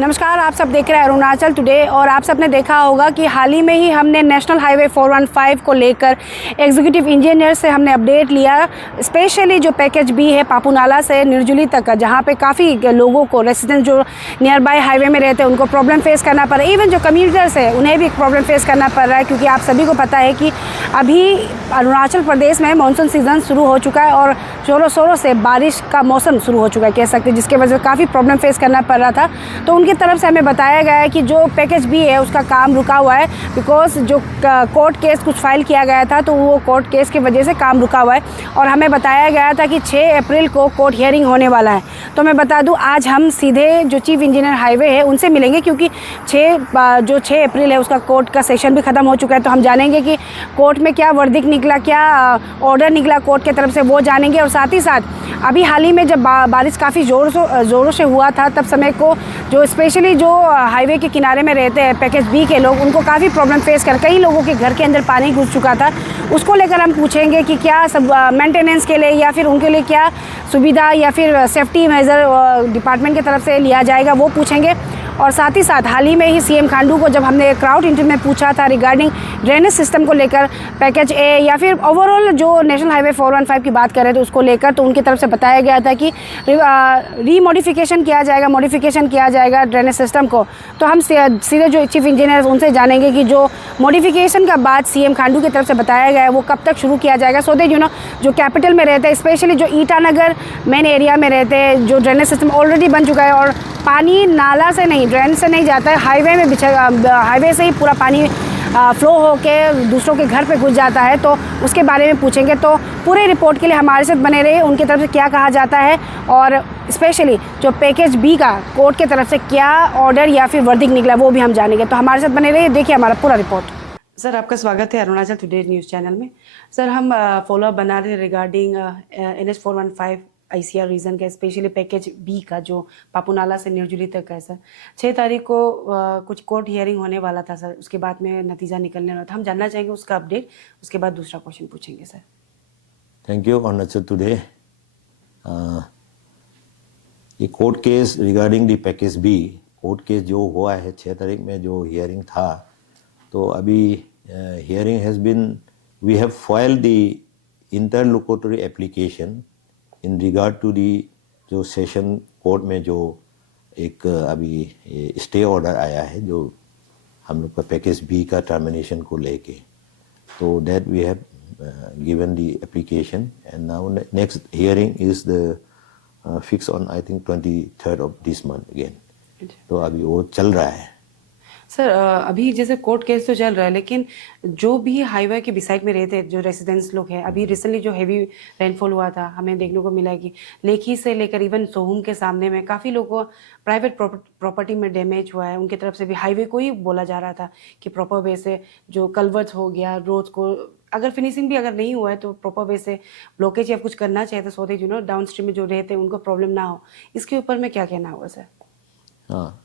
नमस्कार, आप सब देख रहे हैं अरुणाचल टुडे। और आप सब ने देखा होगा कि हाल ही में ही हमने नेशनल हाईवे 415 को लेकर एग्जीक्यूटिव इंजीनियर से हमने अपडेट लिया। स्पेशली जो पैकेज बी है पापू नाला से निर्जुली तक का, जहाँ पे काफ़ी लोगों को रेसिडेंट जो नियर बाय हाईवे में रहते हैं उनको प्रॉब्लम फेस करना पड़ रहा है। इवन जो कम्यूटर्स है उन्हें भी प्रॉब्लम फेस करना पड़ रहा है, क्योंकि आप सभी को पता है कि अभी अरुणाचल प्रदेश में मानसून सीज़न शुरू हो चुका है और ज़ोरों शोरों से बारिश का मौसम शुरू हो चुका है कह सकते हैं, जिसके वजह से काफ़ी प्रॉब्लम फेस करना पड़ रहा था। तो उनकी तरफ से हमें बताया गया है कि जो पैकेज बी है उसका काम रुका हुआ है, बिकॉज जो कोर्ट केस कुछ फाइल किया गया था तो वो कोर्ट केस की वजह से काम रुका हुआ है। और हमें बताया गया था कि 6 अप्रैल को कोर्ट हियरिंग होने वाला है। तो मैं बता दूं, आज हम सीधे जो चीफ इंजीनियर हाईवे है उनसे मिलेंगे, क्योंकि 6 अप्रैल है उसका कोर्ट का सेशन भी ख़त्म हो चुका है। तो हम जानेंगे कि कोर्ट में क्या वर्डिक्ट निकला, क्या ऑर्डर निकला कोर्ट की तरफ से, वो जानेंगे। और साथ ही साथ अभी हाल ही में जब बारिश काफ़ी ज़ोरों से हुआ था, तब समय को जो स्पेशली जो हाईवे के किनारे में रहते हैं पैकेज बी के लोग, उनको काफ़ी प्रॉब्लम फेस कर, कई लोगों के घर के अंदर पानी घुस चुका था। उसको लेकर हम पूछेंगे कि क्या सब मेंटेनेंस के लिए या फिर उनके लिए क्या सुविधा या फिर सेफ्टी मेजर डिपार्टमेंट की तरफ से लिया जाएगा, वो पूछेंगे। और साथ ही साथ हाल ही में ही सीएम खांडू को जब हमने क्राउड इंटरव्यू में पूछा था रिगार्डिंग ड्रेनेज सिस्टम को लेकर पैकेज ए या फिर ओवरऑल जो नेशनल हाईवे 415 की बात करें तो उसको लेकर, तो उनकी तरफ से बताया गया था कि रीमॉडिफिकेशन किया जाएगा, मॉडिफिकेशन किया जाएगा ड्रेनेज सिस्टम को। तो हम सीधे जो चीफ इंजीनियर उनसे जानेंगे कि जो मॉडिफिकेशन का बात सीएम खांडू की तरफ से बताया गया है वो कब तक शुरू किया जाएगा, सो दैट जो कैपिटल में रहते हैं, स्पेशली जो ईटानगर मेन एरिया में रहते हैं, जो ड्रेनेज सिस्टम ऑलरेडी बन चुका है और पानी नाला से नहीं, ड्रेन से नहीं जाता है, हाईवे में हाईवे से ही पूरा पानी फ्लो होके दूसरों के घर पे घुस जाता है, तो उसके बारे में पूछेंगे। तो पूरे रिपोर्ट के लिए हमारे साथ बने रहे, उनकी तरफ से क्या कहा जाता है और स्पेशली जो पैकेज बी का कोर्ट की तरफ से क्या ऑर्डर या फिर वर्डिक्ट निकला वो भी हम जानेंगे। तो हमारे साथ बने रहिए, देखिए हमारा पूरा रिपोर्ट। सर, आपका स्वागत है अरुणाचल टुडे न्यूज़ चैनल में। सर, हम फॉलोअप बना रहे रिगार्डिंग NH 415 ICR रीजन का, स्पेशली पैकेज बी का जो पापू नाला से निर्जुली तक का है सर। 6 तारीख को कुछ कोर्ट हियरिंग होने वाला था सर, उसके बाद में नतीजा निकलने वाला था। हम जानना चाहेंगे उसका अपडेट, उसके बाद दूसरा क्वेश्चन पूछेंगे sir. Thank you Arunachal today. ये court case regarding the package B, court case जो हुआ है 6 तारीख में जो हियरिंग था, तो अभी hearing has been, we have filed the interlocutory application in regard to the जो सेशन कोर्ट में जो एक अभी स्टे ऑर्डर आया है जो हम लोग का पैकेज बी का टर्मिनेशन को लेके, तो that we have given the application and now next hearing is the fix on I think 23rd of this month again. तो अभी वो चल रहा है सर। अभी जैसे कोर्ट केस तो चल रहा है, लेकिन जो भी हाईवे के बिसाइड में रहते हैं जो रेसिडेंट्स लोग हैं, अभी रिसेंटली जो हेवी रेनफॉल हुआ था हमें देखने को मिला कि लेखी से लेकर इवन सोहम के सामने में काफ़ी लोगों को प्राइवेट प्रॉपर्टी में डैमेज हुआ है। उनके तरफ से भी हाईवे को ही बोला जा रहा था कि प्रॉपर वे से जो कल्वर्ट्स हो गया, रोड्स को अगर फिनिशिंग भी अगर नहीं हुआ है तो प्रॉपर वे से ब्लॉकेज या कुछ करना चाहिए था, सो दैट डाउन स्ट्रीम में जो रहते हैं उनको प्रॉब्लम ना हो। इसके ऊपर में क्या कहना होगा सर? हाँ,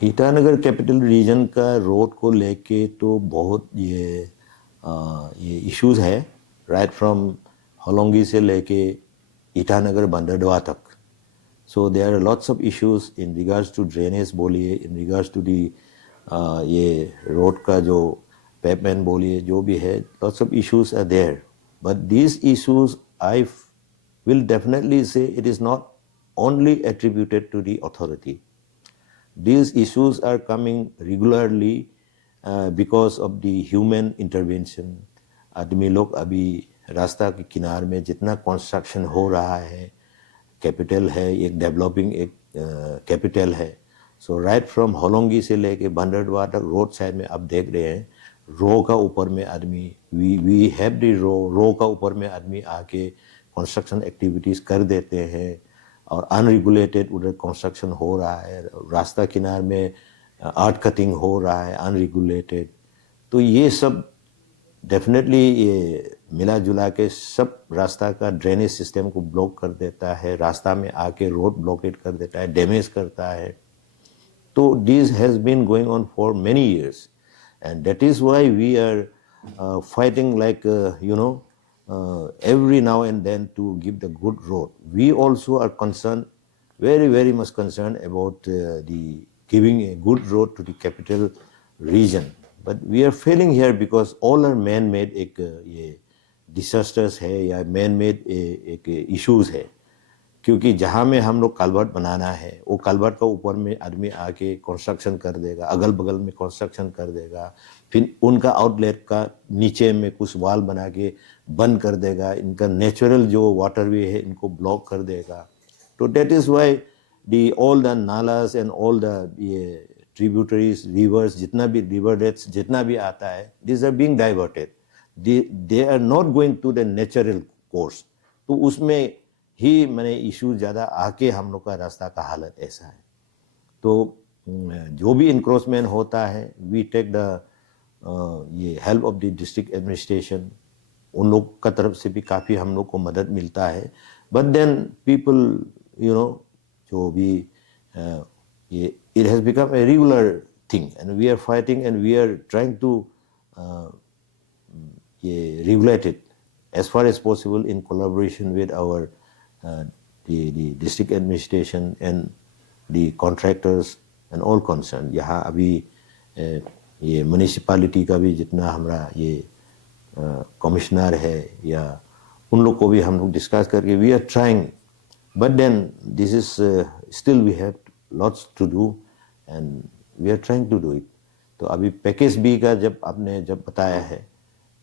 ईटानगर कैपिटल रीजन का रोड को लेके तो बहुत ये इश्यूज है, राइट फ्रॉम होलोंगी से लेके ईटानगर बंदरडोआ तक। So there are lots of issues in regards to drainage बोलिए, इन रिगार्ड्स टू दी ये रोड का जो पेवमेंट बोलिए, जो भी है, lots of issues are there. But these issues I will definitely say it is not only attributed to the authority. These issues are coming regularly because of the human intervention. आदमी लोग अभी रास्ता के किनार में जितना कंस्ट्रक्शन हो रहा है, कैपिटल है, एक डेवलपिंग एक कैपिटल है, सो राइट फ्रॉम होलोंगी से लेके बंदरडोआ तक रोड साइड में आप देख रहे हैं, रो का ऊपर में आदमी, वी हैव द रो का ऊपर में आदमी आके कंस्ट्रक्शन एक्टिविटीज़ कर देते हैं और अनरेगुलेटेड उधर कंस्ट्रक्शन हो रहा है, रास्ता किनार में आर्ट कटिंग हो रहा है अनरेगुलेटेड। तो ये सब डेफिनेटली ये मिला जुला के सब रास्ता का ड्रेनेज सिस्टम को ब्लॉक कर देता है, रास्ता में आके रोड ब्लॉकेट कर देता है, डैमेज करता है। तो this has been going on for many years and that is why we are fighting like every now and then to give the good road. We also are concerned very much concerned about the giving a good road to the capital region. But we are failing here because all are man-made एक ये disasters है या man-made एक issues है. क्योंकि जहाँ में हम लोग कलवर्ट बनाना है वो कलवर्ट का ऊपर में आदमी आके कंस्ट्रक्शन कर देगा, अगल बगल में कंस्ट्रक्शन कर देगा, फिर उनका आउटलेट का नीचे में कुछ वाल बना के बंद कर देगा, इनका नेचुरल जो वाटरवे है इनको ब्लॉक कर देगा. तो that is why the all the nalas and all the ये ट्रिब्यूटरीज रिवर्स जितना भी रिवर डेट्स जितना भी आता है this are being diverted, they are not going to the natural course. तो उसमें ही मैंने इशू ज़्यादा आके हम लोग का रास्ता का हालत ऐसा है. तो जो भी इंक्रोचमेंट होता है वी टेक द ये help of the district administration, उन लोग का तरफ से भी काफ़ी हम लोग को मदद मिलता है. But then people you know जो भी ये it has become a regular thing and we are fighting and we are trying to ये regulate it as far as possible in collaboration with our the district administration and the contractors and all concerned. यहाँ अभी ये म्यूनिसिपैलिटी का भी जितना हमारा ये कमिश्नर है या उन लोग को भी हम लोग डिस्कस करके we are trying, but then this is still we have lots to do and we are trying to do it. तो अभी पैकेज बी का जब आपने जब बताया है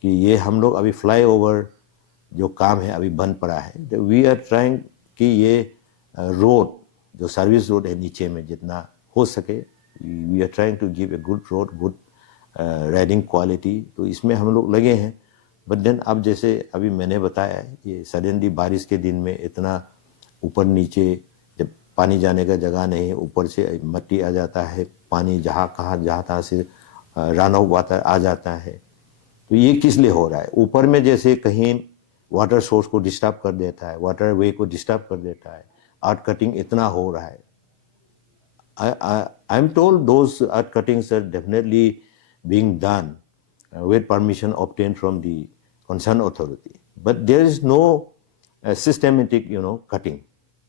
कि ये हम लोग अभी फ्लाई ओवर जो काम है अभी बंद पड़ा है, तो वी आर ट्राइंग कि ये रोड जो सर्विस रोड है नीचे में जितना हो सके we are trying to give a good road, good riding quality. तो इसमें हम लोग लगे हैं. बट देन अब जैसे अभी मैंने बताया है ये सडनली बारिश के दिन में इतना ऊपर नीचे जब पानी जाने का जगह नहीं है, ऊपर से मट्टी आ जाता है, पानी जहाँ तहाँ से रन ऑफ वाटर आ जाता है. तो ये किस लिए हो रहा है? ऊपर में जैसे कहीं वाटर सोर्स को डिस्टर्ब कर देता है, वाटर वे को डिस्टर्ब कर देता है, अर्थ कटिंग इतना हो रहा है. I am told those earth cuttings are definitely being done with permission obtained from the concerned authority, but there is no systematic cutting.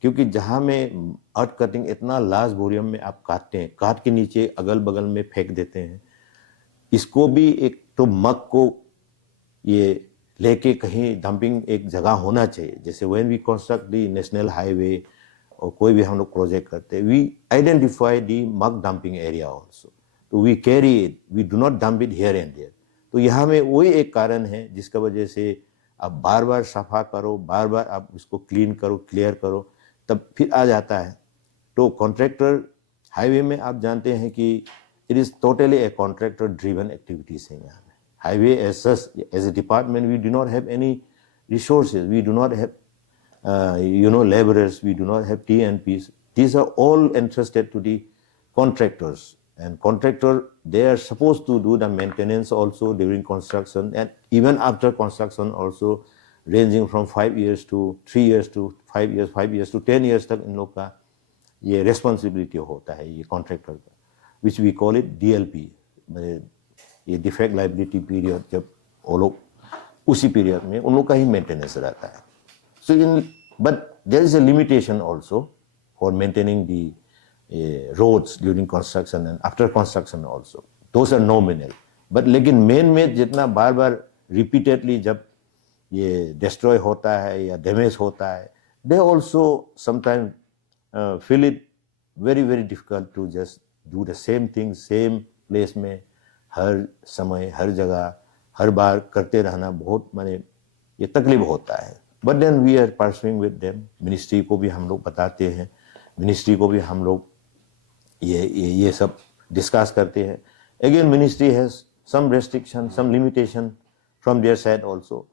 क्योंकि जहाँ में अर्थ कटिंग इतना लार्ज वॉल्यूम में आप काटते हैं, काट के नीचे अगल बगल में फेंक देते हैं, इसको भी एक तो मग को ये लेके कहीं डंपिंग एक जगह होना चाहिए. जैसे when we construct the national highway और कोई भी हम लोग प्रोजेक्ट करते हैं we identify the muck dumping area also. तो we carry it, we do not dump it here and there. तो यहाँ में वही एक कारण है जिसका वजह से आप बार बार सफा करो, बार बार आप उसको क्लीन करो, क्लियर करो, तब फिर आ जाता है. तो कॉन्ट्रैक्टर हाईवे में आप जानते हैं कि it is totally a contractor driven activities है. यहाँ में highway as a department we do not have any resources, we do not have laborers, we do not have TNPs. These are all entrusted to the contractors. And contractor, they are supposed to do the maintenance also during construction and even after construction also, ranging from 5 years to 3 years to 5 years, 5 years to 10 years तक इन लोग का ये responsibility होता है ये contractor का, which we call it DLP. ये defect liability period, जब वो लोग उसी period में उन लोग का ही maintenance रहता है. So but there is a limitation also for maintaining the roads during construction and after construction also. Those are nominal. But लेकिन मेन में जितना बार बार repeatedly जब ये destroy होता है या damage होता है, they also sometimes feel it very difficult to just do the same thing, same place में हर समय हर जगह हर बार करते रहना बहुत माने ये तकलीफ होता है. But then we are pursuing with them. Ministry को भी हम लोग बताते हैं, मिनिस्ट्री को भी हम लोग ये सब डिस्कस करते हैं. Again, ministry has some restriction, some limitation from their side also.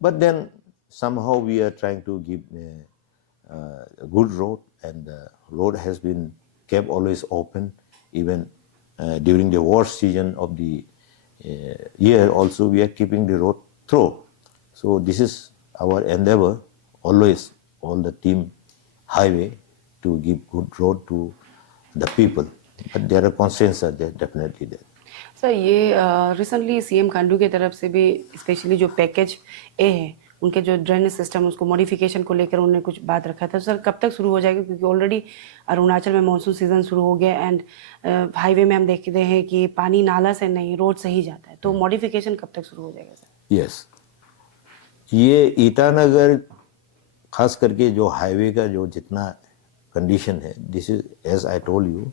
But then somehow we are trying to give a good road, and the road has been kept always open, even during the worst season of the year. Also, we are keeping the road through. So this is our endeavor always, all the team highway, to give good road to the people. But there are constraints are there, definitely there. Sir ये recently CM Khandu की तरफ से भी स्पेशली जो पैकेज ए है उनके जो drainage system उसको मॉडिफिकेशन को लेकर उन्होंने कुछ बात रखा था। सर कब तक शुरू हो जाएगा, क्योंकि ऑलरेडी अरुणाचल में मानसून सीज़न शुरू हो गया एंड हाईवे में हम देखते हैं कि पानी नाला से नहीं रोड से ही जाता है, तो मॉडिफिकेशन कब तक शुरू हो जाएगा सर? यस, ये ईटानगर खास करके जो हाईवे का जो जितना कंडीशन है, this is as I told you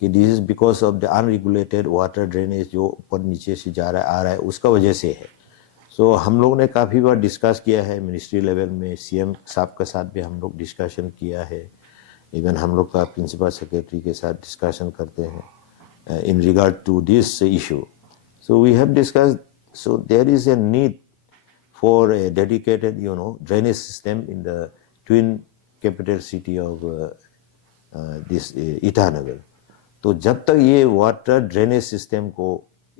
कि this is because of the unregulated water drainage जो ऊपर नीचे से जा रहा है आ रहा है, उसका वजह से है। सो हम लोग ने काफ़ी बार डिस्कस किया है मिनिस्ट्री लेवल में, सीएम साहब के साथ भी हम लोग डिस्कशन किया है, इवन हम लोग का प्रिंसिपल सेक्रेटरी के साथ डिस्कशन करते हैं in regard to this issue. So we have discussed, so there is a need for a dedicated, drainage system in the twin capital city of this Itanagar. तो जब तक ये वाटर ड्रेनेज सिस्टम को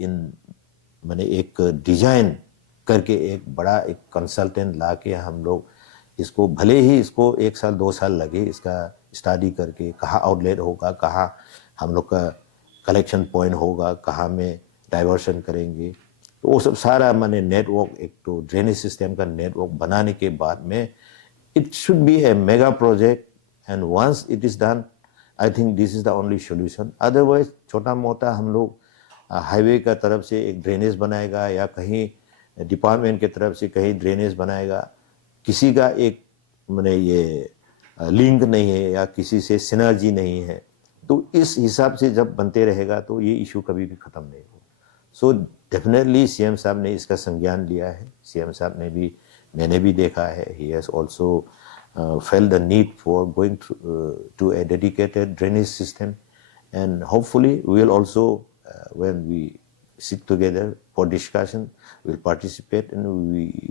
मैंने एक डिजाइन करके एक बड़ा एक कंसल्टेंट ला के हम लोग इसको, भले ही इसको 1 साल 2 साल लगे इसका स्टडी करके, कहाँ आउटलेट होगा, कहाँ हम लोग का कलेक्शन पॉइंट होगा, कहाँ में डाइवर्शन करेंगे, तो वो सब सारा मैंने नेटवर्क, एक तो ड्रेनेज सिस्टम का नेटवर्क बनाने के बाद में it should be a mega project, and once it is done I think this is the only solution. Otherwise छोटा मोटा हम लोग हाईवे का तरफ से एक ड्रेनेज बनाएगा या कहीं डिपार्टमेंट के तरफ से कहीं ड्रेनेज बनाएगा, किसी का एक मैंने ये लिंक नहीं है या किसी से सिनर्जी नहीं है, तो इस हिसाब से जब बनते रहेगा तो ये इशू कभी भी ख़त्म नहीं होगा। सो डेफिनेटली सीएम साहब ने इसका संज्ञान लिया है, सीएम साहब ने भी, मैंने भी देखा है, he has also felt the need for going to a dedicated drainage system, and hopefully we will also when we sit together for discussion, we'll participate, and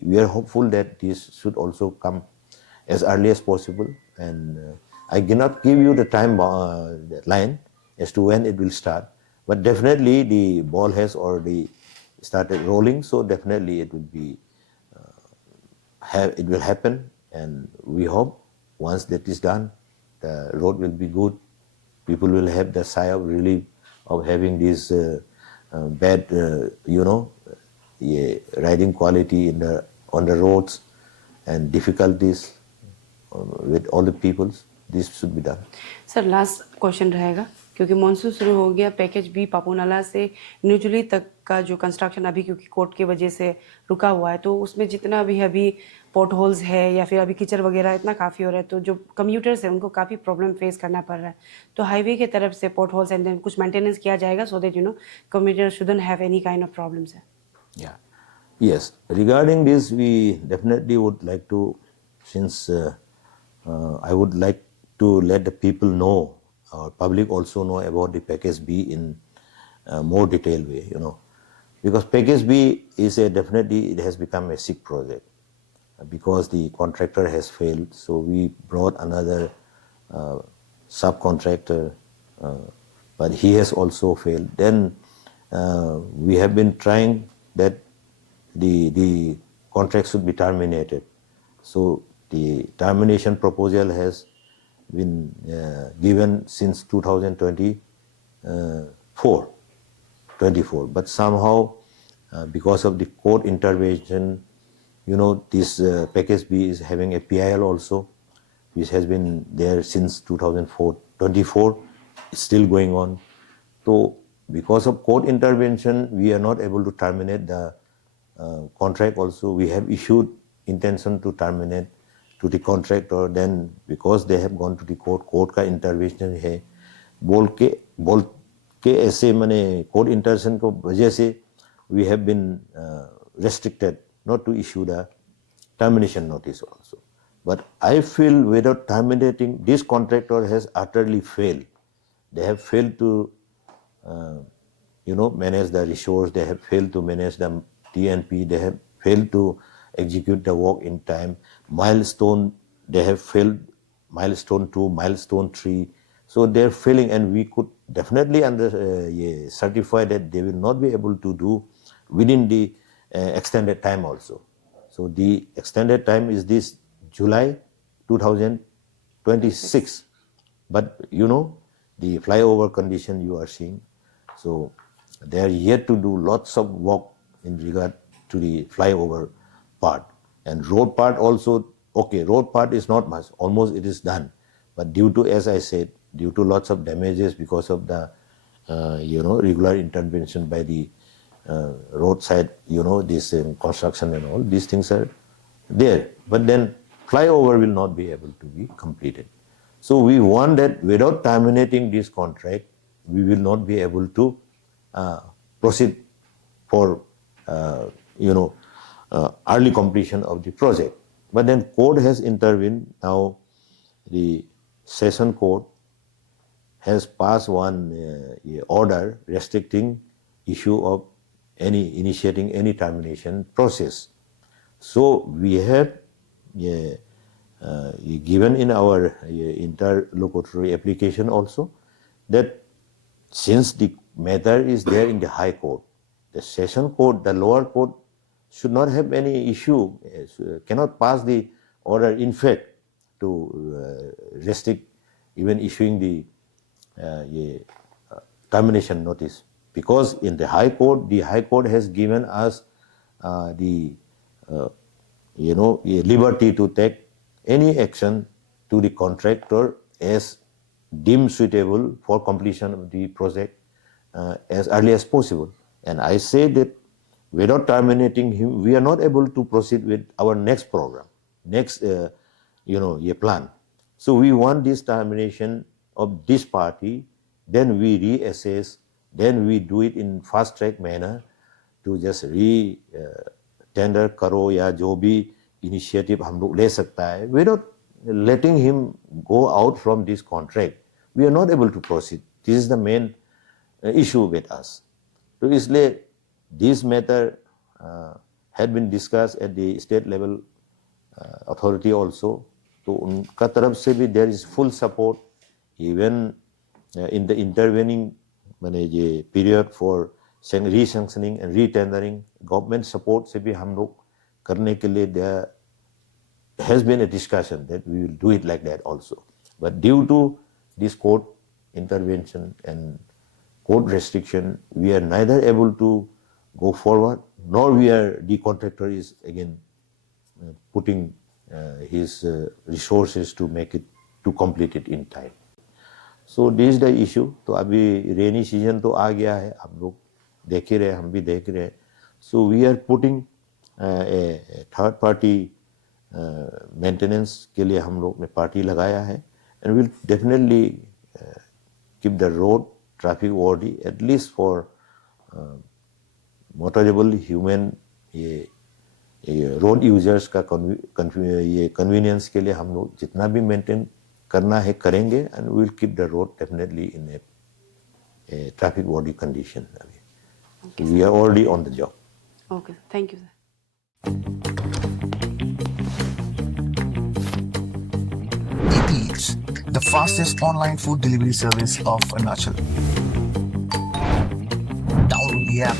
we are hopeful that this should also come as early as possible. And I cannot give you the time line as to when it will start, but definitely the ball has already started rolling, so definitely it will be it will happen, and we hope once that is done, the road will be good, people will have the sigh of relief of having this bad riding quality on the roads and difficulties with all the peoples. This should be done. Sir last question रहेगा, क्योंकि मानसून शुरू हो गया, package B पापूनाला से न्यूजुली तक का जो कंस्ट्रक्शन अभी क्योंकि कोर्ट की वजह से रुका हुआ है, तो उसमें जितना भी अभी पोर्ट होल्स है या फिर अभी कीचड़ वगैरह इतना काफ़ी हो रहा है, तो जो कम्यूटर्स है उनको काफ़ी प्रॉब्लम फेस करना पड़ रहा है। तो हाईवे की तरफ से पोर्ट होल्स एंड देन कुछ मेंटेनेंस किया जाएगा so that commuters shouldn't have any kind of problems है। Yeah. Yes. Regarding this, we definitely would like to, since I would like to let the people know, or public also know about the package B in more detailed way, because package B is definitely it has become a sick project because the contractor has failed. So we brought another subcontractor, but he has also failed. Then we have been trying that the contract should be terminated. So the termination proposal has been given since 2024, but somehow because of the court intervention, this package B is having a PIL also, which has been there since 2024, it's still going on. So because of court intervention, we are not able to terminate the contract also. We have issued intention to terminate to the contractor, then because they have gone to the court का intervention है, बोल के ऐसे मैंने court intervention को वजह से we have been restricted not to issue the termination notice also. But I feel without terminating, this contractor has utterly failed. They have failed to manage the resource, they have failed to manage the TNP, they have failed to execute the work in time. Milestone, they have failed milestone 2, milestone 3. So they're failing, and we could definitely certify that they will not be able to do within the extended time also. So the extended time is this July 2026. But the flyover condition you are seeing. So they are yet to do lots of work in regard to the flyover part. And road part also, okay, road part is not much, almost it is done. But due to, as I said, due to lots of damages because of the, regular intervention by the roadside, this construction and all, these things are there. But then flyover will not be able to be completed. So we want that without terminating this contract, we will not be able to proceed for, early completion of the project. But then court has intervened. Now the session court has passed one order restricting issue of initiating any termination process. So we have given in our interlocutory application also that since the matter is there in the High Court, the session court, the lower court should not have any issue, cannot pass the order in fact to restrict even issuing the termination notice. Because in the High Court has given us the liberty to take any action to the contractor as deemed suitable for completion of the project as early as possible. And I say that without terminating him, we are not able to proceed with our next program, next plan. So we want this termination of this party, then we reassess, then we do it in fast track manner to just tender करो या जो भी initiative हम लोग ले सकता है, without letting him go out from this contract, we are not able to proceed. This is the main issue with us. तो इसलिए this matter had been discussed at the state level authority also. तो उनका तरफ से भी there is full support even in the intervening period for re-sanctioning and re-tendering. Government support से भी हम लोग करने के लिए there has been a discussion that we will do it like that also. But due to this court intervention and court restriction, we are neither able to go forward, nor the contractor is again putting his resources to complete it in time. So this is the issue. तो अभी rainy season तो आ गया है, आप लोग देख ही रहे, हम भी देख रहे हैं. So we are putting a third party maintenance के लिए हम लोग ने party लगाया है, and we'll definitely keep the road traffic worthy at least for motorable human road users का convenience के लिए हम लोग जितना भी maintain करना है करेंगे, and we will keep the road definitely in a traffic worthy condition. Okay. We are already on the job. Okay, thank you, sir. Eats, the fastest online food delivery service of Arunachal. Download the app